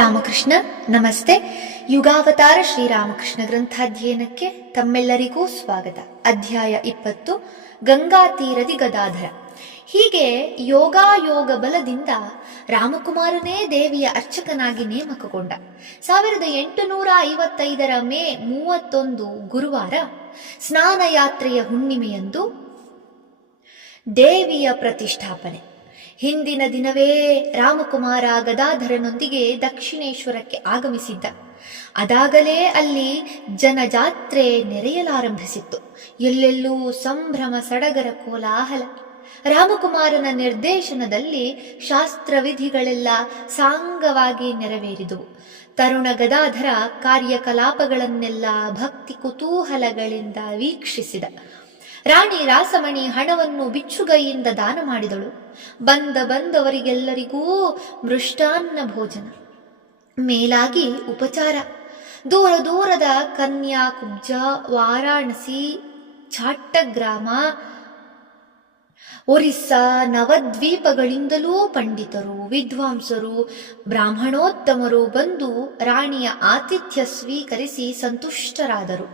ಶ್ರೀರಾಮಕೃಷ್ಣ ನಮಸ್ತೆ. ಯುಗಾವತಾರ ಶ್ರೀರಾಮಕೃಷ್ಣ ಗ್ರಂಥಾಧ್ಯಯನಕ್ಕೆ ತಮ್ಮೆಲ್ಲರಿಗೂ ಸ್ವಾಗತ. ಅಧ್ಯಾಯ 20 ಗಂಗಾ ತೀರದಿ ಗದಾಧರ. ಹೀಗೆ ಯೋಗಾಯೋಗ ಬಲದಿಂದ ರಾಮಕುಮಾರನೇ ದೇವಿಯ ಅರ್ಚಕನಾಗಿ ನೇಮಕಗೊಂಡ. 1855 ಮೇ 31 ಗುರುವಾರ ಸ್ನಾನಯಾತ್ರೆಯ ಹುಣ್ಣಿಮೆಯಂದು ದೇವಿಯ ಪ್ರತಿಷ್ಠಾಪನೆ. ಹಿಂದಿನ ದಿನವೇ ರಾಮಕುಮಾರ ಗದಾಧರನೊಂದಿಗೆ ದಕ್ಷಿಣೇಶ್ವರಕ್ಕೆ ಆಗಮಿಸಿದ್ದ. ಅದಾಗಲೇ ಅಲ್ಲಿ ಜನಜಾತ್ರೆ ನೆರೆಯಲಾರಂಭಿಸಿತ್ತು. ಎಲ್ಲೆಲ್ಲೂ ಸಂಭ್ರಮ, ಸಡಗರ, ಕೋಲಾಹಲ. ರಾಮಕುಮಾರನ ನಿರ್ದೇಶನದಲ್ಲಿ ಶಾಸ್ತ್ರವಿಧಿಗಳೆಲ್ಲ ಸಾಂಗವಾಗಿ ನೆರವೇರಿದುವು. ತರುಣ ಗದಾಧರ ಕಾರ್ಯಕಲಾಪಗಳನ್ನೆಲ್ಲ ಭಕ್ತಿ ಕುತೂಹಲಗಳಿಂದ ವೀಕ್ಷಿಸಿದ. ರಾಣಿ ರಾಸಮಣಿ ಹಣವನ್ನು ಬಿಚ್ಚುಗೈಯಿಂದ ದಾನ ಮಾಡಿದಳು. ಬಂದವರಿಗೆಲ್ಲರಿಗೂ ಮೃಷ್ಟಾನ್ನ ಭೋಜನ, ಮೇಲಾಗಿ ಉಪಚಾರ. ದೂರದ ಕನ್ಯಾ ಕುಬ್ಜ, ವಾರಾಣಸಿ, ಚಾಟ್ಟಗ್ರಾಮ, ಒರಿಸ್ಸಾ, ನವದ್ವೀಪಗಳಿಂದಲೂ ಪಂಡಿತರು, ವಿದ್ವಾಂಸರು, ಬ್ರಾಹ್ಮಣೋತ್ತಮರು ಬಂದು ರಾಣಿಯ ಆತಿಥ್ಯ ಸ್ವೀಕರಿಸಿ ಸಂತುಷ್ಟರಾದರು.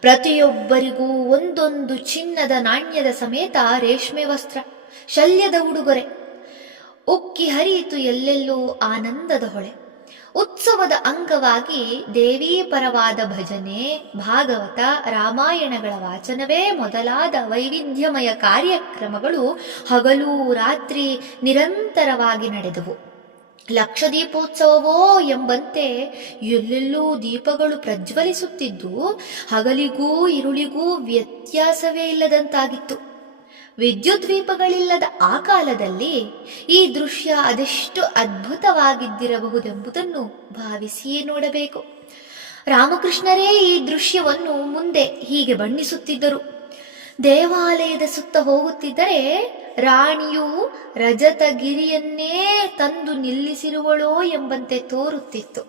ಪ್ರತಿಯೊಬ್ಬರಿಗೂ ಒಂದೊಂದು ಚಿನ್ನದ ನಾಣ್ಯದ ಸಮೇತ ರೇಷ್ಮೆ ವಸ್ತ್ರ, ಶಲ್ಯದ ಉಡುಗೊರೆ. ಉಕ್ಕಿ ಹರಿಯಿತು ಎಲ್ಲೆಲ್ಲೂ ಆನಂದದ ಹೊಳೆ. ಉತ್ಸವದ ಅಂಗವಾಗಿ ದೇವೀ ಪರವಾದ ಭಜನೆ, ಭಾಗವತ, ರಾಮಾಯಣಗಳ ವಾಚನವೇ ಮೊದಲಾದ ವೈವಿಧ್ಯಮಯ ಕಾರ್ಯಕ್ರಮಗಳು ಹಗಲು ರಾತ್ರಿ ನಿರಂತರವಾಗಿ ನಡೆದವು. ಲಕ್ಷದೀಪೋತ್ಸವವೋ ಎಂಬಂತೆ ಎಲ್ಲೆಲ್ಲೂ ದೀಪಗಳು ಪ್ರಜ್ವಲಿಸುತ್ತಿದ್ದು ಹಗಲಿಗೂ ಇರುಳಿಗೂ ವ್ಯತ್ಯಾಸವೇ ಇಲ್ಲದಂತಾಗಿತ್ತು. ವಿದ್ಯುತ್ ದೀಪಗಳಿಲ್ಲದ ಆ ಕಾಲದಲ್ಲಿ ಈ ದೃಶ್ಯ ಅದೆಷ್ಟು ಅದ್ಭುತವಾಗಿದ್ದಿರಬಹುದೆಂಬುದನ್ನು ಭಾವಿಸಿಯೇ ನೋಡಬೇಕು. ರಾಮಕೃಷ್ಣರೇ ಈ ದೃಶ್ಯವನ್ನು ಮುಂದೆ ಹೀಗೆ ಬಣ್ಣಿಸುತ್ತಿದ್ದರು. ದೇವಾಲಯದ ಸುತ್ತ ಹೋಗುತ್ತಿದ್ದರೆ ರಾಣಿಯು ರಜತಗಿರಿಯನ್ನೇ ತಂದು ನಿಲ್ಲಿಸಿರುವಳೋ ಎಂಬಂತೆ ತೋರುತ್ತಿತ್ತು.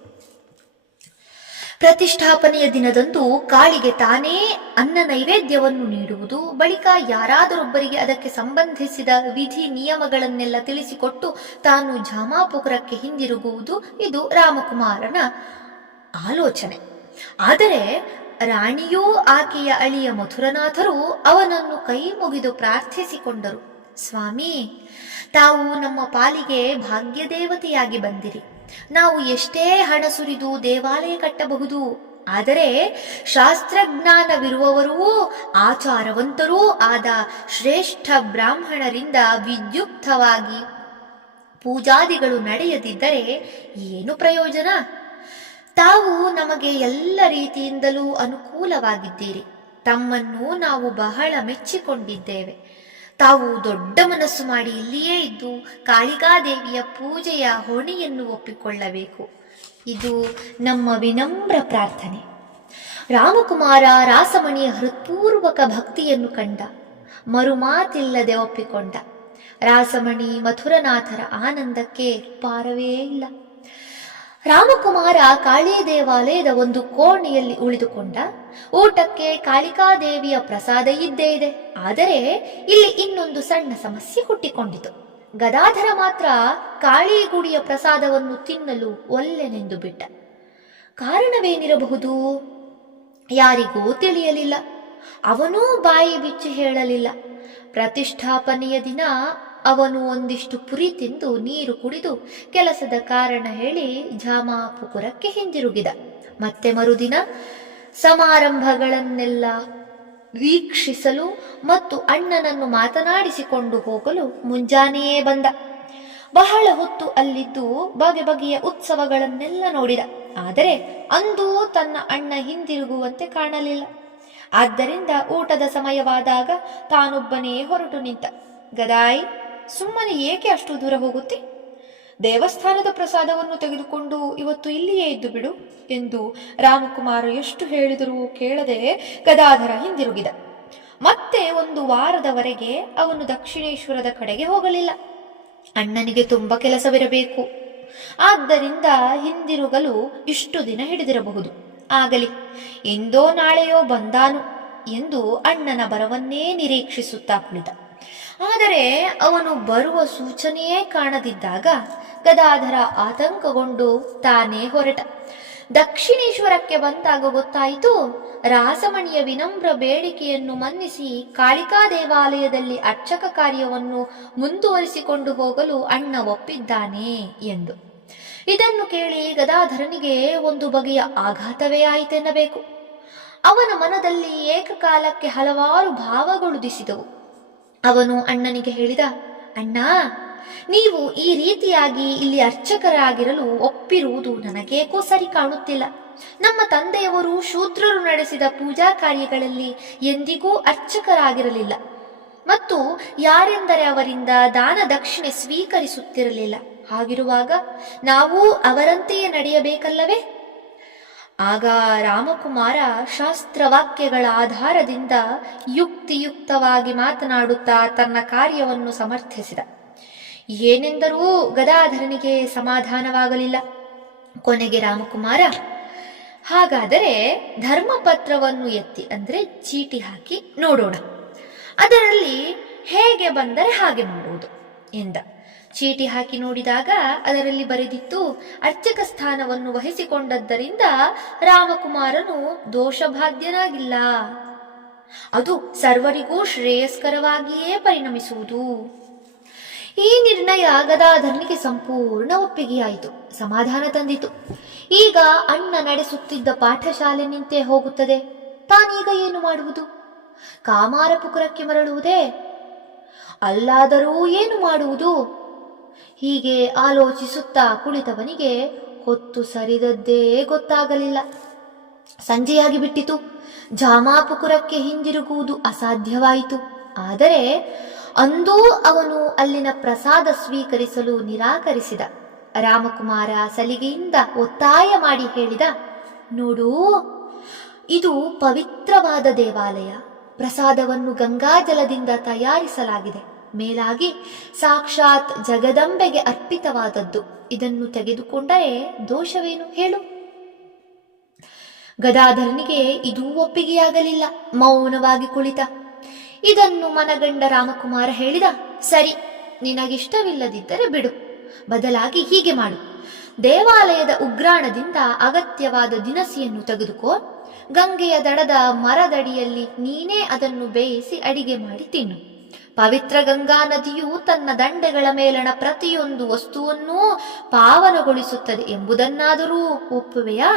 ಪ್ರತಿಷ್ಠಾಪನೆಯ ದಿನದಂದು ಕಾಳಿಗೆ ತಾನೇ ಅನ್ನ ನೈವೇದ್ಯವನ್ನು ನೀಡುವುದು, ಬಳಿಕ ಯಾರಾದರೊಬ್ಬರಿಗೆ ಅದಕ್ಕೆ ಸಂಬಂಧಿಸಿದ ವಿಧಿ ನಿಯಮಗಳನ್ನೆಲ್ಲ ತಿಳಿಸಿಕೊಟ್ಟು ತಾನು ಜಾಮಾಪುರಕ್ಕೆ ಹಿಂದಿರುಗುವುದು, ಇದು ರಾಮಕುಮಾರನ ಆಲೋಚನೆ. ಆದರೆ ರಾಣಿಯೂ ಆಕೆಯ ಅಳಿಯ ಮಥುರನಾಥರು ಅವನನ್ನು ಕೈ ಮುಗಿದು ಪ್ರಾರ್ಥಿಸಿಕೊಂಡರು. ಸ್ವಾಮಿ, ತಾವು ನಮ್ಮ ಪಾಲಿಗೆ ಭಾಗ್ಯದೇವತೆಯಾಗಿ ಬಂದಿರಿ. ನಾವು ಎಷ್ಟೇ ಹಣ ಸುರಿದು ದೇವಾಲಯ ಕಟ್ಟಬಹುದು. ಆದರೆ ಶಾಸ್ತ್ರಜ್ಞಾನವಿರುವವರೂ ಆಚಾರವಂತರೂ ಆದ ಶ್ರೇಷ್ಠ ಬ್ರಾಹ್ಮಣರಿಂದ ವಿದ್ಯುಕ್ತವಾಗಿ ಪೂಜಾದಿಗಳು ನಡೆಯದಿದ್ದರೆ ಏನು ಪ್ರಯೋಜನ? ತಾವು ನಮಗೆ ಎಲ್ಲ ರೀತಿಯಿಂದಲೂ ಅನುಕೂಲವಾಗಿದ್ದೀರಿ. ತಮ್ಮನ್ನು ನಾವು ಬಹಳ ಮೆಚ್ಚಿಕೊಂಡಿದ್ದೇವೆ. ತಾವು ದೊಡ್ಡ ಮನಸ್ಸು ಮಾಡಿ ಇಲ್ಲಿಯೇ ಇದ್ದು ಕಾಳಿಕಾದೇವಿಯ ಪೂಜೆಯ ಹೊಣೆಯನ್ನು ಒಪ್ಪಿಕೊಳ್ಳಬೇಕು. ಇದು ನಮ್ಮ ವಿನಮ್ರ ಪ್ರಾರ್ಥನೆ. ರಾಮಕುಮಾರ ರಾಸಮಣಿಯ ಹೃತ್ಪೂರ್ವಕ ಭಕ್ತಿಯನ್ನು ಕಂಡ. ಮರುಮಾತಿಲ್ಲದೆ ಒಪ್ಪಿಕೊಂಡ. ರಾಸಮಣಿ ಮಥುರನಾಥರ ಆನಂದಕ್ಕೆ ಪಾರವೇ ಇಲ್ಲ. ರಾಮಕುಮಾರ ಕಾಳಿ ದೇವಾಲಯದ ಒಂದು ಕೋಣೆಯಲ್ಲಿ ಉಳಿದುಕೊಂಡ. ಊಟಕ್ಕೆ ಕಾಳಿಕಾದೇವಿಯ ಪ್ರಸಾದ ಇದ್ದೇ ಇದೆ. ಆದರೆ ಇಲ್ಲಿ ಇನ್ನೊಂದು ಸಣ್ಣ ಸಮಸ್ಯೆ ಹುಟ್ಟಿಕೊಂಡಿತು. ಗದಾಧರ ಮಾತ್ರ ಕಾಳಿ ಗುಡಿಯ ಪ್ರಸಾದವನ್ನು ತಿನ್ನಲು ಒಲ್ಲೆನೆಂದು ಬಿಟ್ಟ. ಕಾರಣವೇನಿರಬಹುದು? ಯಾರಿಗೂ ತಿಳಿಯಲಿಲ್ಲ. ಅವನೂ ಬಾಯಿ ಬಿಚ್ಚಿ ಹೇಳಲಿಲ್ಲ. ಪ್ರತಿಷ್ಠಾಪನೆಯ ದಿನ ಅವನು ಒಂದಿಷ್ಟು ಪುರಿ ತಿಂದು ನೀರು ಕುಡಿದು ಕೆಲಸದ ಕಾರಣ ಹೇಳಿ ಜಾಮಾಪುರಕ್ಕೆ ಹಿಂದಿರುಗಿದ. ಮತ್ತೆ ಮರುದಿನ ಸಮಾರಂಭಗಳನ್ನೆಲ್ಲ ವೀಕ್ಷಿಸಲು ಮತ್ತು ಅಣ್ಣನನ್ನು ಮಾತನಾಡಿಸಿಕೊಂಡು ಹೋಗಲು ಮುಂಜಾನೆಯೇ ಬಂದ. ಬಹಳ ಹೊತ್ತು ಅಲ್ಲಿದ್ದು ಬಗೆ ಬಗೆಯ ಉತ್ಸವಗಳನ್ನೆಲ್ಲ ನೋಡಿದ. ಆದರೆ ಅಂದೂ ತನ್ನ ಅಣ್ಣ ಹಿಂದಿರುಗುವಂತೆ ಕಾಣಲಿಲ್ಲ. ಆದ್ದರಿಂದ ಊಟದ ಸಮಯವಾದಾಗ ತಾನೊಬ್ಬನೇ ಹೊರಟು ನಿಂತ. ಗದಾಯಿ, ಸುಮ್ಮನೆ ಏಕೆ ಅಷ್ಟು ದೂರ ಹೋಗುತ್ತೆ? ದೇವಸ್ಥಾನದ ಪ್ರಸಾದವನ್ನು ತೆಗೆದುಕೊಂಡು ಇವತ್ತು ಇಲ್ಲಿಯೇ ಇದ್ದು ಬಿಡು ಎಂದು ರಾಮಕುಮಾರ ಎಷ್ಟು ಹೇಳಿದರೂ ಕೇಳದೆ ಗದಾಧರ ಹಿಂದಿರುಗಿದ. ಮತ್ತೆ ಒಂದು ವಾರದವರೆಗೆ ಅವನು ದಕ್ಷಿಣೇಶ್ವರದ ಕಡೆಗೆ ಹೋಗಲಿಲ್ಲ. ಅಣ್ಣನಿಗೆ ತುಂಬ ಕೆಲಸವಿರಬೇಕು. ಆದ್ದರಿಂದ ಹಿಂದಿರುಗಲು ಇಷ್ಟು ದಿನ ಹಿಡಿದಿರಬಹುದು. ಆಗಲಿ, ಇಂದೋ ನಾಳೆಯೋ ಬಂದಾನು ಎಂದು ಅಣ್ಣನ ಬರವನ್ನೇ ನಿರೀಕ್ಷಿಸುತ್ತಾ ಕುಳಿತ. ಆದರೆ ಅವನು ಬರುವ ಸೂಚನೆಯೇ ಕಾಣದಿದ್ದಾಗ ಗದಾಧರ ಆತಂಕಗೊಂಡು ತಾನೇ ಹೊರಟ. ದಕ್ಷಿಣೇಶ್ವರಕ್ಕೆ ಬಂದಾಗ ಗೊತ್ತಾಯಿತು, ರಾಸಮಣಿಯ ವಿನಮ್ರ ಬೇಡಿಕೆಯನ್ನು ಮನ್ನಿಸಿ ಕಾಳಿಕಾ ದೇವಾಲಯದಲ್ಲಿ ಅರ್ಚಕ ಕಾರ್ಯವನ್ನು ಮುಂದುವರಿಸಿಕೊಂಡು ಹೋಗಲು ಅಣ್ಣ ಒಪ್ಪಿದ್ದಾನೆ ಎಂದು. ಇದನ್ನು ಕೇಳಿ ಗದಾಧರನಿಗೆ ಒಂದು ಬಗೆಯ ಆಘಾತವೇ ಆಯಿತೆನ್ನಬೇಕು. ಅವನ ಮನದಲ್ಲಿ ಏಕಕಾಲಕ್ಕೆ ಹಲವಾರು ಭಾವಗಳುದಿಸಿದವು. ಅವನು ಅಣ್ಣನಿಗೆ ಹೇಳಿದ, ಅಣ್ಣ, ನೀವು ಈ ರೀತಿಯಾಗಿ ಇಲ್ಲಿ ಅರ್ಚಕರಾಗಿರಲು ಒಪ್ಪಿರುವುದು ನನಗೇಕೋ ಸರಿ ಕಾಣುತ್ತಿಲ್ಲ. ನಮ್ಮ ತಂದೆಯವರು ಶೂದ್ರರು ನಡೆಸಿದ ಪೂಜಾ ಕಾರ್ಯಗಳಲ್ಲಿ ಎಂದಿಗೂ ಅರ್ಚಕರಾಗಿರಲಿಲ್ಲ ಮತ್ತು ಯಾರೆಂದರೆ ಅವರಿಂದ ದಾನ ದಕ್ಷಿಣೆ ಸ್ವೀಕರಿಸುತ್ತಿರಲಿಲ್ಲ. ಹಾಗಿರುವಾಗ ನಾವು ಅವರಂತೆಯೇ ನಡೆಯಬೇಕಲ್ಲವೇ? ಆಗ ರಾಮಕುಮಾರ ಶಾಸ್ತ್ರವಾಕ್ಯಗಳ ಆಧಾರದಿಂದ ಯುಕ್ತಿಯುಕ್ತವಾಗಿ ಮಾತನಾಡುತ್ತಾ ತನ್ನ ಕಾರ್ಯವನ್ನು ಸಮರ್ಥಿಸಿದ. ಏನೆಂದರೂ ಗದಾಧರನಿಗೆ ಸಮಾಧಾನವಾಗಲಿಲ್ಲ. ಕೊನೆಗೆ ರಾಮಕುಮಾರ, ಹಾಗಾದರೆ ಧರ್ಮಪತ್ರವನ್ನು ಎತ್ತಿ ಅಂದರೆ ಚೀಟಿ ಹಾಕಿ ನೋಡೋಣ, ಅದರಲ್ಲಿ ಹೇಗೆ ಬಂದರೆ ಹಾಗೆ ಮಾಡುವುದು ಎಂದ. ಚೀಟಿ ಹಾಕಿ ನೋಡಿದಾಗ ಅದರಲ್ಲಿ ಬರೆದಿತ್ತು, ಅರ್ಚಕ ಸ್ಥಾನವನ್ನು ವಹಿಸಿಕೊಂಡದ್ದರಿಂದ ರಾಮಕುಮಾರನು ದೋಷಭಾದ್ಯನಾಗಿಲ್ಲ, ಅದು ಸರ್ವರಿಗೂ ಶ್ರೇಯಸ್ಕರವಾಗಿಯೇ ಪರಿಣಮಿಸುವುದು. ಈ ನಿರ್ಣಯ ಗದಾಧರನಿಗೆ ಸಂಪೂರ್ಣ ಒಪ್ಪಿಗೆಯಾಯಿತು, ಸಮಾಧಾನ ತಂದಿತು. ಈಗ ಅಣ್ಣ ನಡೆಸುತ್ತಿದ್ದ ಪಾಠಶಾಲೆ ನಿಂತೇ ಹೋಗುತ್ತದೆ. ತಾನೀಗ ಏನು ಮಾಡುವುದು? ಕಾಮಾರಪುಕುರಕ್ಕೆ ಮರಳುವುದೇ? ಅಲ್ಲಾದರೂ ಏನು ಮಾಡುವುದು? ಹೀಗೆ ಆಲೋಚಿಸುತ್ತಾ ಕುಳಿತವನಿಗೆ ಹೊತ್ತು ಸರಿದದ್ದೇ ಗೊತ್ತಾಗಲಿಲ್ಲ. ಸಂಜೆಯಾಗಿ ಬಿಟ್ಟಿತು. ಜಾಮಾಪುಕುರಕ್ಕೆ ಹಿಂದಿರುಗುವುದು ಅಸಾಧ್ಯವಾಯಿತು. ಆದರೆ ಅಂದೂ ಅವನು ಅಲ್ಲಿನ ಪ್ರಸಾದ ಸ್ವೀಕರಿಸಲು ನಿರಾಕರಿಸಿದ. ರಾಮಕುಮಾರ ಸಲಿಗೆಯಿಂದ ಒತ್ತಾಯ ಮಾಡಿ ಹೇಳಿದ, ನೋಡು, ಇದು ಪವಿತ್ರವಾದ ದೇವಾಲಯ. ಪ್ರಸಾದವನ್ನು ಗಂಗಾಜಲದಿಂದ ತಯಾರಿಸಲಾಗಿದೆ. ಮೇಲಾಗಿ ಸಾಕ್ಷಾತ್ ಜಗದಂಬೆಗೆ ಅರ್ಪಿತವಾದದ್ದು. ಇದನ್ನು ತೆಗೆದುಕೊಂಡರೆ ದೋಷವೇನು ಹೇಳು? ಗದಾಧರನಿಗೆ ಇದೂ ಒಪ್ಪಿಗೆಯಾಗಲಿಲ್ಲ. ಮೌನವಾಗಿ ಕುಳಿತ. ಇದನ್ನು ಮನಗಂಡ ರಾಮಕುಮಾರ ಹೇಳಿದ, ಸರಿ, ನಿನಗಿಷ್ಟವಿಲ್ಲದಿದ್ದರೆ ಬಿಡು. ಬದಲಾಗಿ ಹೀಗೆ ಮಾಡು, ದೇವಾಲಯದ ಉಗ್ರಾಣದಿಂದ ಅಗತ್ಯವಾದ ದಿನಸಿಯನ್ನು ತೆಗೆದುಕೋ. ಗಂಗೆಯ ದಡದ ಮರದಡಿಯಲ್ಲಿ ನೀನೇ ಅದನ್ನು ಬೇಯಿಸಿ ಅಡಿಗೆ ಮಾಡಿ ತಿನ್ನು. ಪವಿತ್ರ ಗಂಗಾ ನದಿಯು ತನ್ನ ದಂಡೆಗಳ ಮೇಲಣ ಪ್ರತಿಯೊಂದು ವಸ್ತುವನ್ನೂ ಪಾವನಗೊಳಿಸುತ್ತದೆ ಎಂಬುದನ್ನಾದರೂ ಒಪ್ಪುವೆಯಾ?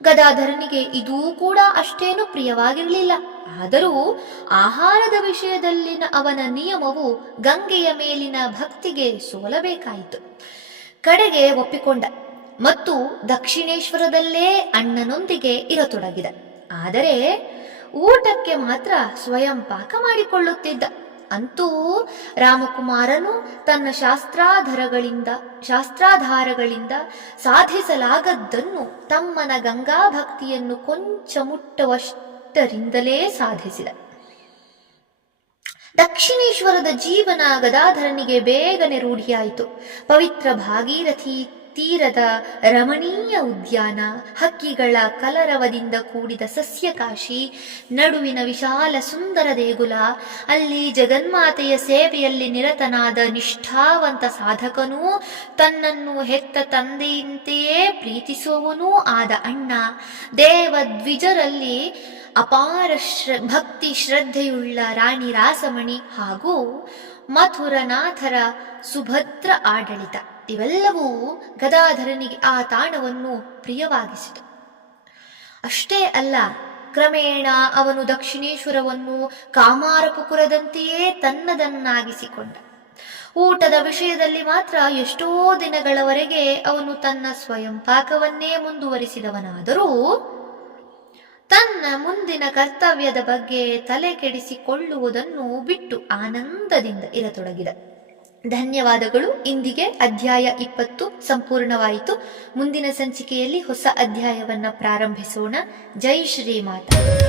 ಗದಾಧರನಿಗೆ ಇದೂ ಕೂಡ ಅಷ್ಟೇನು ಪ್ರಿಯವಾಗಿರಲಿಲ್ಲ. ಆದರೂ ಆಹಾರದ ವಿಷಯದಲ್ಲಿನ ಅವನ ನಿಯಮವು ಗಂಗೆಯ ಮೇಲಿನ ಭಕ್ತಿಗೆ ಸೋಲಬೇಕಾಯಿತು. ಕಡೆಗೆ ಒಪ್ಪಿಕೊಂಡ ಮತ್ತು ದಕ್ಷಿಣೇಶ್ವರದಲ್ಲೇ ಅಣ್ಣನೊಂದಿಗೆ ಇರತೊಡಗಿದ. ಆದರೆ ಊಟಕ್ಕೆ ಮಾತ್ರ ಸ್ವಯಂ ಪಾಕ ಮಾಡಿಕೊಳ್ಳುತ್ತಿದ್ದ. ಅಂತೂ ರಾಮಕುಮಾರನು ತನ್ನ ಶಾಸ್ತ್ರಾಧಾರಗಳಿಂದ ಸಾಧಿಸಲಾಗದ್ದನ್ನು ತಮ್ಮನ ಗಂಗಾ ಭಕ್ತಿಯನ್ನು ಕೊಂಚ ಮುಟ್ಟುವಷ್ಟರಿಂದಲೇ ಸಾಧಿಸಿದ. ದಕ್ಷಿಣೇಶ್ವರದ ಜೀವನ ಗದಾಧರನಿಗೆ ಬೇಗನೆ ರೂಢಿಯಾಯಿತು. ಪವಿತ್ರ ಭಾಗೀರಥಿ ತೀರದ ರಮಣೀಯ ಉದ್ಯಾನ, ಹಕ್ಕಿಗಳ ಕಲರವದಿಂದ ಕೂಡಿದ ಸಸ್ಯಕಾಶಿ, ನಡುವಿನ ವಿಶಾಲ ಸುಂದರ ದೇಗುಲ, ಅಲ್ಲಿ ಜಗನ್ಮಾತೆಯ ಸೇವೆಯಲ್ಲಿ ನಿರತನಾದ ನಿಷ್ಠಾವಂತ ಸಾಧಕನೂ ತನ್ನನ್ನು ಹೆತ್ತ ತಂದೆಯಂತೆಯೇ ಪ್ರೀತಿಸುವವನೂ ಆದ ಅಣ್ಣ, ದೇವದ್ವಿಜರಲ್ಲಿ ಅಪಾರ ಭಕ್ತಿ ಶ್ರದ್ಧೆಯುಳ್ಳ ರಾಣಿ ರಾಸಮಣಿ ಹಾಗೂ ಮಥುರನಾಥರ ಸುಭದ್ರ ಆಡಳಿತ, ಇವೆಲ್ಲವೂ ಗದಾಧರನಿಗೆ ಆ ತಾಣವನ್ನು ಪ್ರಿಯವಾಗಿಸಿತು. ಅಷ್ಟೇ ಅಲ್ಲ, ಕ್ರಮೇಣ ಅವನು ದಕ್ಷಿಣೇಶ್ವರವನ್ನು ಕಾಮಾರಪುಕುರದಂತೆಯೇ ತನ್ನದನ್ನಾಗಿಸಿಕೊಂಡ. ಊಟದ ವಿಷಯದಲ್ಲಿ ಮಾತ್ರ ಎಷ್ಟೋ ದಿನಗಳವರೆಗೆ ಅವನು ತನ್ನ ಸ್ವಯಂ ಪಾಕವನ್ನೇ ಮುಂದುವರಿಸಿದವನಾದರೂ ತನ್ನ ಮುಂದಿನ ಕರ್ತವ್ಯದ ಬಗ್ಗೆ ತಲೆ ಕೆಡಿಸಿಕೊಳ್ಳುವುದನ್ನು ಬಿಟ್ಟು ಆನಂದದಿಂದ ಇರತೊಡಗಿದ. ಧನ್ಯವಾದಗಳು. ಇಂದಿಗೆ ಅಧ್ಯಾಯ 20 ಸಂಪೂರ್ಣವಾಯಿತು. ಮುಂದಿನ ಸಂಚಿಕೆಯಲ್ಲಿ ಹೊಸ ಅಧ್ಯಾಯವನ್ನ ಪ್ರಾರಂಭಿಸೋಣ. ಜೈ ಶ್ರೀಮಾತಾ.